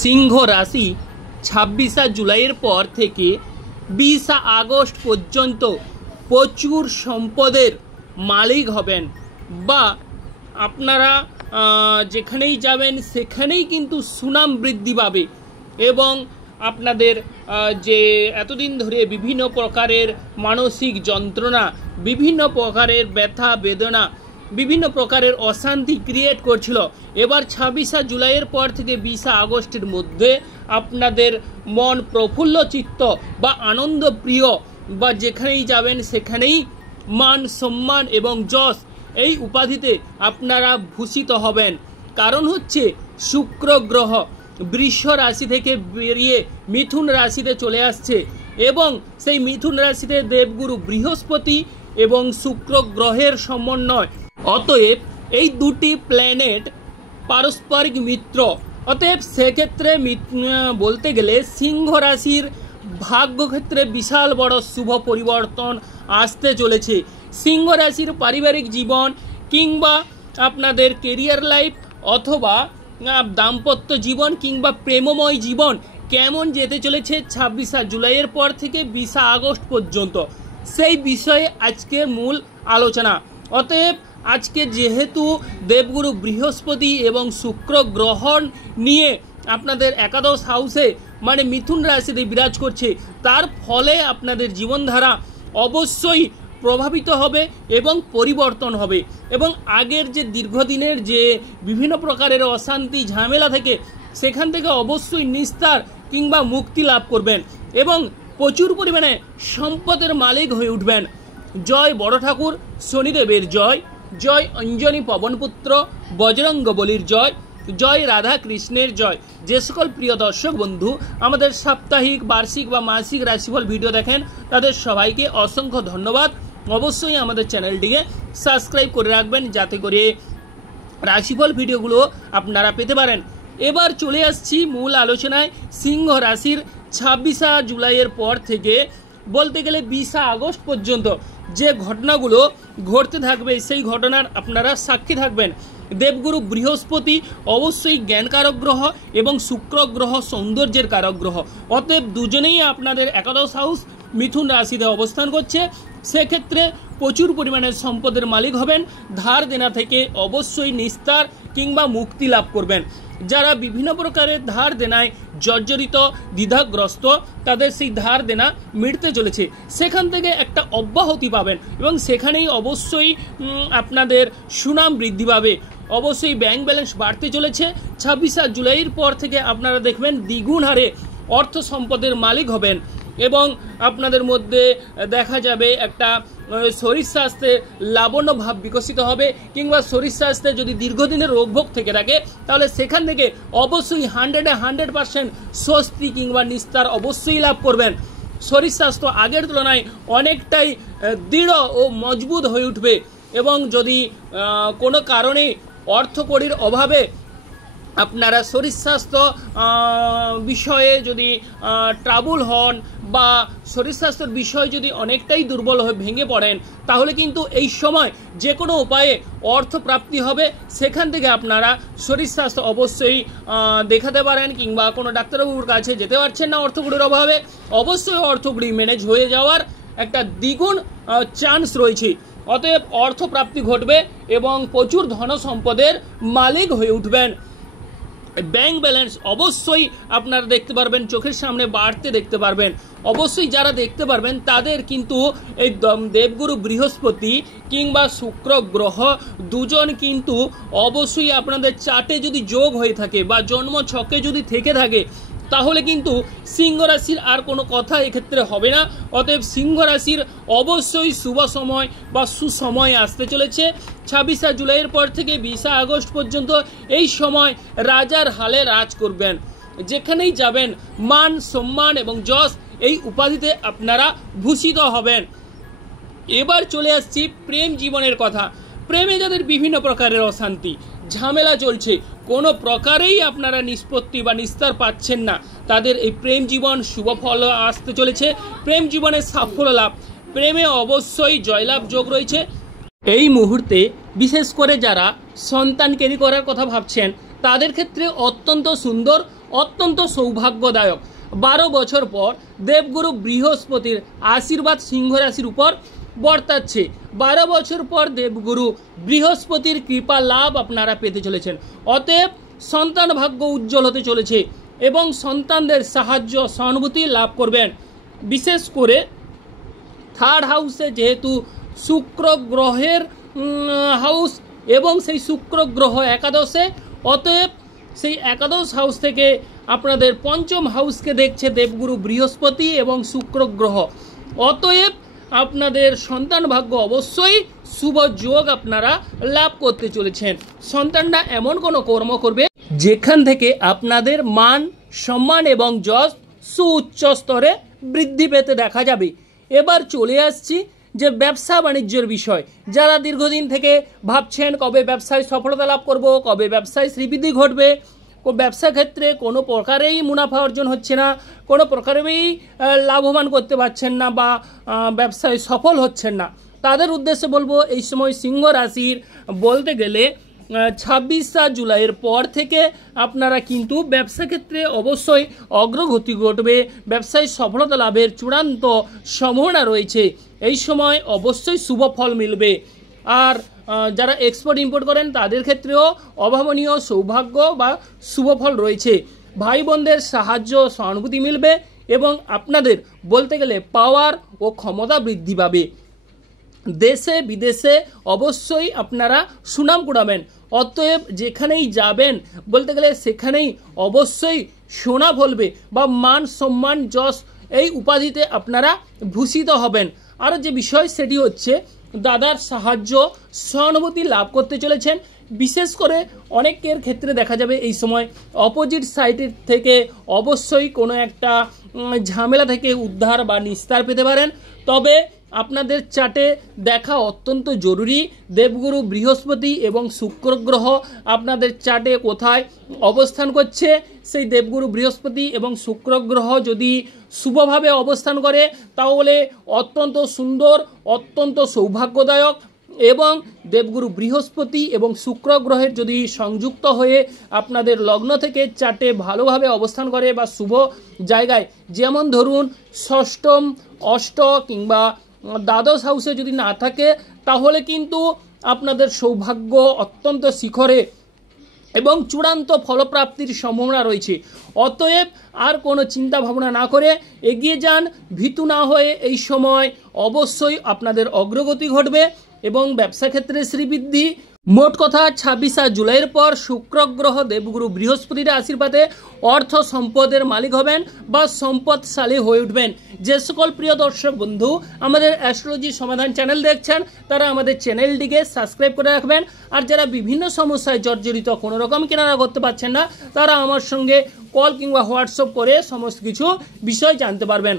সিংহ রাশি 26 জুলাইয়ের পর থেকে 20 আগস্ট পর্যন্ত প্রচুর সম্পদের মালিক হবেন বা আপনারা যেখানেই যাবেন সেখানেই কিন্তু সুনাম বৃদ্ধি পাবে এবং আপনাদের যে এতদিন ধরে বিভিন্ন প্রকারের মানসিক যন্ত্রণা, বিভিন্ন প্রকারের ব্যথা বেদনা, বিভিন্ন প্রকারের অশান্তি ক্রিয়েট করছিল, এবার 26 জুলাইয়ের পর থেকে 20 আগস্টের মধ্যে আপনাদের মন প্রফুল্ল চিত্ত বা আনন্দ প্রিয় বা যেখানেই যাবেন সেখানেই মান সম্মান এবং যশ এই উপাধিতে আপনারা ভূষিত হবেন। কারণ হচ্ছে শুক্র গ্রহ বৃষ রাশি থেকে বেরিয়ে মিথুন রাশিতে চলে আসছে এবং সেই মিথুন রাশিতে দেবগুরু বৃহস্পতি এবং শুক্র গ্রহের সমন্বয়। অতএব এই দুটি প্ল্যানেট পারস্পরিক মিত্র। অতএব সেক্ষেত্রে বলতে গেলে সিংহ রাশির ভাগ্যক্ষেত্রে বিশাল বড় শুভ পরিবর্তন আসতে চলেছে। সিংহ রাশির পারিবারিক জীবন কিংবা আপনাদের কেরিয়ার লাইফ অথবা দাম্পত্য জীবন কিংবা প্রেমময় জীবন কেমন যেতে চলেছে 26 জুলাইয়ের পর থেকে 20 আগস্ট পর্যন্ত, সেই বিষয়ে আজকে মূল আলোচনা। অতএব আজকে যেহেতু দেবগুরু বৃহস্পতি এবং শুক্র গ্রহণ নিয়ে আপনাদের একাদশ হাউসে মানে মিথুন রাশিতে বিরাজ করছে, তার ফলে আপনাদের জীবনধারা অবশ্যই প্রভাবিত হবে এবং পরিবর্তন হবে এবং আগের যে দীর্ঘদিনের যে বিভিন্ন প্রকারের অশান্তি ঝামেলা থেকে সেখান থেকে অবশ্যই নিস্তার কিংবা মুক্তি লাভ করবেন এবং প্রচুর পরিমাণে সম্পদের মালিক হয়ে উঠবেন। জয় বড় ঠাকুর শনিদেবের জয়, জয় অঞ্জনী পবনপুত্র বজরঙ্গবলীর জয়, জয় রাধা কৃষ্ণের জয়। যে সকল প্রিয় দর্শক বন্ধু আমাদের সাপ্তাহিক, বার্ষিক বা মাসিক রাশিফল ভিডিও দেখেন তাদের সবাইকে অসংখ্য ধন্যবাদ। অবশ্যই আমাদের চ্যানেলটিকে সাবস্ক্রাইব করে রাখবেন যাতে করে রাশিফল ভিডিওগুলো আপনারা পেতে পারেন। এবার চলে আসছি মূল আলোচনায়। সিংহ রাশির 26 জুলাইয়ের পর থেকে বলতে গেলে 20 আগস্ট পর্যন্ত যে ঘটনাগুলো ঘটতে থাকবে সেই ঘটনার আপনারা সাক্ষী থাকবেন। দেবগুরু বৃহস্পতি অবশ্যই জ্ঞানকারক গ্রহ এবং শুক্র গ্রহ সৌন্দর্যের কারক গ্রহ। অতএব দুজনেই আপনাদের একাদশ হাউস মিথুন রাশিতে অবস্থান করছে। সেক্ষেত্রে প্রচুর পরিমাণে সম্পদের মালিক হবেন। ধার দেনা থেকে অবশ্যই নিস্তার কিংবা মুক্তি লাভ করবেন। যারা বিভিন্ন প্রকারের ধার দেনায় জর্জরিত দ্বিধাগ্রস্ত তাদের সেই ধার দেনা মিটতে চলেছে, সেখান থেকে একটা অব্যাহতি পাবেন এবং সেখানেই অবশ্যই আপনাদের সুনাম বৃদ্ধি পাবে। অবশ্যই ব্যাংক ব্যালেন্স বাড়তে চলেছে। 26 জুলাইয়ের পর থেকে আপনারা দেখবেন দ্বিগুণ হারে অর্থ সম্পদের মালিক হবেন এবং আপনাদের মধ্যে দেখা যাবে একটা শরীর স্বাস্থ্যে লাবণ্য ভাব বিকশিত হবে কিংবা শরীর স্বাস্থ্যে যদি দীর্ঘদিনের রোগভোগ থেকে থাকে তাহলে সেখান থেকে অবশ্যই 100% স্বস্তি কিংবা নিস্তার অবশ্যই লাভ করবেন। শরীর স্বাস্থ্য আগের তুলনায় অনেকটাই দৃঢ় ও মজবুত হয়ে উঠবে এবং যদি কোনো কারণে অর্থকড়ির অভাবে আপনারা শরীর স্বাস্থ্য বিষয়ে যদি ট্রাবল হন বা শরীর স্বাস্থ্যের বিষয়ে যদি অনেকটাই দুর্বল হয়ে ভেঙে পড়েন তাহলে কিন্তু এই সময় যে কোনো উপায়ে অর্থ প্রাপ্তি হবে। সেখান থেকে আপনারা শরীর স্বাস্থ্য অবশ্যই দেখাতে পারেন কিংবা কোনো ডাক্তারবাবুর কাছে যেতে পারছেন না অর্থকড়ির অভাবে, অবশ্যই অর্থকড়ি ম্যানেজ হয়ে যাওয়ার একটা দ্বিগুণ চান্স রয়েছে। অতএব অর্থ প্রাপ্তি ঘটবে এবং প্রচুর ধন সম্পদের মালিক হয়ে উঠবেন। ব্যাংক ব্যালেন্স অবশ্যই আপনারা দেখতে পারবেন, চোখের সামনে বাড়তে দেখতে পারবেন। অবশ্যই যারা দেখতে পারবেন তাদের কিন্তু এই দেবগুরু বৃহস্পতি কিংবা শুক্র গ্রহ দুজন কিন্তু অবশ্যই আপনাদের চার্টে যদি যোগ হয়ে থাকে বা জন্ম ছকে যদি থেকে থাকে তাহলে কিন্তু সিংহ রাশির আর কোনো কথা এক্ষেত্রে হবে না। অতএব সিংহ রাশির অবশ্যই শুভ সময় বা সুসময় আসতে চলেছে। 26 জুলাইয়ের পর থেকে 20 আগস্ট পর্যন্ত এই সময় রাজার হালে রাজ করবেন। যেখানেই যাবেন মান সম্মান এবং যশ এই উপাধিতে আপনারা ভূষিত হবেন। এবার চলে আসছি প্রেম জীবনের কথা। প্রেমে যাদের বিভিন্ন প্রকারের অশান্তি ঝামেলা চলছে, কোনো প্রকারেই আপনারা নিষ্পত্তি বা নিস্তার পাচ্ছেন না, তাদের এই প্রেম জীবন শুভ ফল আসতে চলেছে। প্রেম জীবনে সাফল্য লাভ, প্রেমে অবশ্যই জয়লাভ যোগ রয়েছে। এই মুহূর্তে বিশেষ করে যারা সন্তান ক্যারি করার কথা ভাবছেন তাদের ক্ষেত্রে অত্যন্ত সুন্দর অত্যন্ত সৌভাগ্যদায়ক। 12 বছর পর দেবগুরু বৃহস্পতির আশীর্বাদ সিংহ রাশির উপর বর্তাচ্ছে। 12 বছর পর দেবগুরু বৃহস্পতির কৃপা লাভ আপনারা পেতে চলেছেন। অতএব সন্তান ভাগ্য উজ্জ্বল হতে চলেছে এবং সন্তানদের সাহায্য সহানুভূতি লাভ করবেন। বিশেষ করে থার্ড হাউসে যেহেতু শুক্র গ্রহের হাউস এবং সেই শুক্র গ্রহ একাদশে, অতএব সেই একাদশ হাউস থেকে আপনাদের পঞ্চম হাউসকে দেখছে দেবগুরু বৃহস্পতি এবং শুক্র গ্রহ। অতএব আপনাদের সন্তান ভাগ্য অবশ্যই শুভ যোগ আপনারা লাভ করতে চলেছেন। সন্তানরা এমন কোনো কর্ম করবে যেখান থেকে আপনাদের মান সম্মান এবং যশ সুউচ্চ স্তরে বৃদ্ধি পেতে দেখা যাবে। এবার চলে আসছি যে ব্যবসা বাণিজ্যের বিষয়। যারা দীর্ঘদিন থেকে ভাবছেন কবে ব্যবসায় সফলতা লাভ করব, কবে ব্যবসায় শ্রীবৃদ্ধি ঘটবে, ব্যবসা ক্ষেত্রে কোনো প্রকারেই মুনাফা অর্জন হচ্ছে না, কোনো প্রকারেই লাভবান করতে পারছেন না বা ব্যবসায় সফল হচ্ছেন না, তাদের উদ্দেশ্যে বলবো এই সময় সিংহ রাশির বলতে গেলে 26 জুলাইয়ের পর থেকে আপনারা কিন্তু ব্যবসা ক্ষেত্রে অবশ্যই অগ্রগতি ঘটবে, ব্যবসায় সফলতা লাভের চূড়ান্ত সম্ভাবনা রয়েছে। এই সময় অবশ্যই শুভ ফল মিলবে। আর যারা এক্সপোর্ট ইম্পোর্ট করেন তাদের ক্ষেত্রেও অভাবনীয় সৌভাগ্য বা শুভ ফল রয়েছে। ভাই বোনদের সাহায্য সহানুভূতি মিলবে এবং আপনাদের বলতে গেলে পাওয়ার ও ক্ষমতা বৃদ্ধি পাবে। দেশে বিদেশে অবশ্যই আপনারা সুনাম কুড়াবেন। অতএব যেখানেই যাবেন বলতে গেলে সেখানেই অবশ্যই সোনা ফলবে বা মান সম্মান যশ এই উপাধিতে আপনারা ভূষিত হবেন। আর যে বিষয় সেটি হচ্ছে দাদার সাহায্য সহানুভূতি লাভ করতে চলেছেন। বিশেষ করে অনেকের ক্ষেত্রে দেখা যাবে এই সময় অপোজিট সাইডের থেকে অবশ্যই কোনো একটা ঝামেলা থেকে উদ্ধার বা নিস্তার পেতে পারেন। তবে আপনাদের চার্টে দেখা অত্যন্ত জরুরি দেবগুরু বৃহস্পতি এবং শুক্র গ্রহ আপনাদের চার্টে কোথায় অবস্থান করছে। সেই দেবগুরু বৃহস্পতি এবং শুক্র গ্রহ যদি শুভভাবে অবস্থান করে তাহলে অত্যন্ত সুন্দর, অত্যন্ত সৌভাগ্যদায়ক। এবং দেবগুরু বৃহস্পতি এবং শুক্র গ্রহের যদি সংযুক্ত হয়ে আপনাদের লগ্ন থেকে চার্টে ভালোভাবে অবস্থান করে বা শুভ জায়গায়, যেমন ধরুন ষষ্ঠম, অষ্ট কিংবা দ্বাদশ হাউসে যদি না থাকে তাহলে কিন্তু আপনাদের সৌভাগ্য অত্যন্ত শিখরে এবং চূড়ান্ত ফলপ্রাপ্তির সম্ভাবনা রয়েছে। অতএব আর কোনো চিন্তা ভাবনা না করে এগিয়ে যান, ভীতু না হয়ে। এই সময় অবশ্যই আপনাদের অগ্রগতি ঘটবে এবং ব্যবসা ক্ষেত্রে শ্রীবৃদ্ধি। মোট কথা 26 জুলাইয়ের পর শুক্র গ্রহ দেবগুরু বৃহস্পতির আশীর্বাদে অর্থ সম্পদের মালিক হবেন বা সম্পদশালী হয়ে উঠবেন। যে সকল প্রিয় দর্শক বন্ধু আমাদের অ্যাস্ট্রোলজি সমাধান চ্যানেল দেখছেন তারা আমাদের চ্যানেলটিকে সাবস্ক্রাইব করে রাখবেন। আর যারা বিভিন্ন সমস্যায় জর্জরিত কোনো রকম কেনারা করতে পারছেন না তারা আমার সঙ্গে কল কিংবা হোয়াটসঅ্যাপ করে সমস্ত কিছু বিষয় জানতে পারবেন।